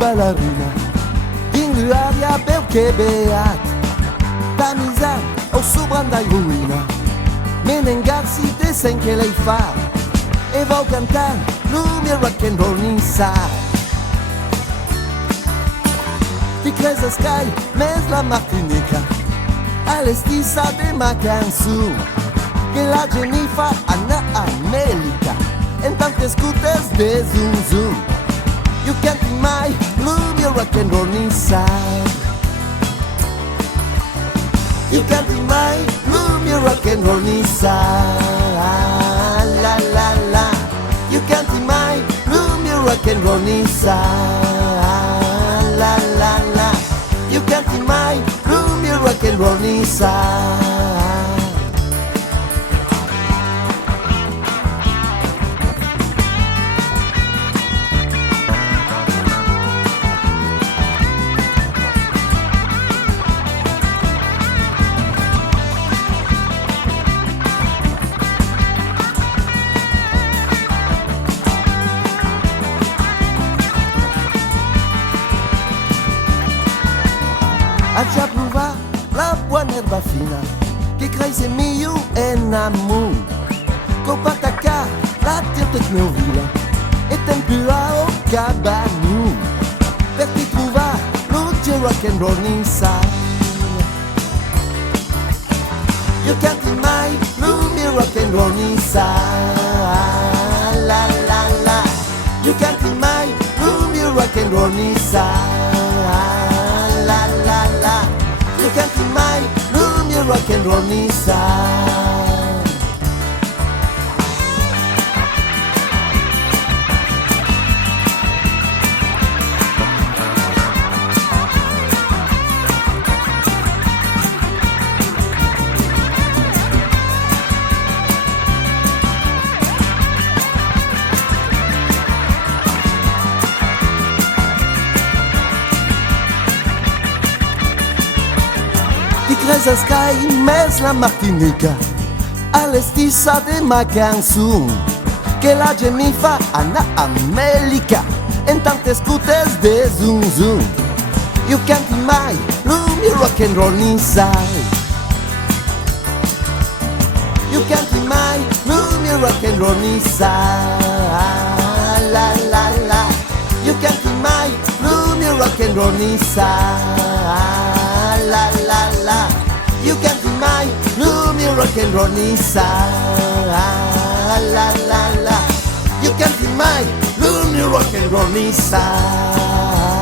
ballerina din l'aria perché beat Tamizan o sobrandai ruïna menengar-si desen que lei fa e vau cantant lumia rock and roll inside ti crezi sky mes la Martinica all'estissa de ma canzun che la Jennifer Anna America en tant escutes de zoom zoom you can't deny lumia rock and roll inside you can't deny lumia rock and roll inside la la la you can't deny lumia rock and roll inside la la la you can't deny lumia rock and roll inside Haja provar la buona erba fina che crece mio en amor Copataca, la tierra tecnovila e tempura o cabanu per ti trovar luce rock and roll inside you can't deny lumia rock and roll inside la la la you can't deny lumia rock and roll inside you can't deny lumia rock and roll inside ti crezi sky mes la Martinica all'estissa de ma canzun che la Jennifer Anna America en tante scutes de zoom zoom you can't deny lumia rock and roll inside you can't deny lumia rock and roll inside la la la you can't deny lumia rock and roll inside la la la you can't deny lumia rock and roll inside la la la you can't deny lumia rock and roll inside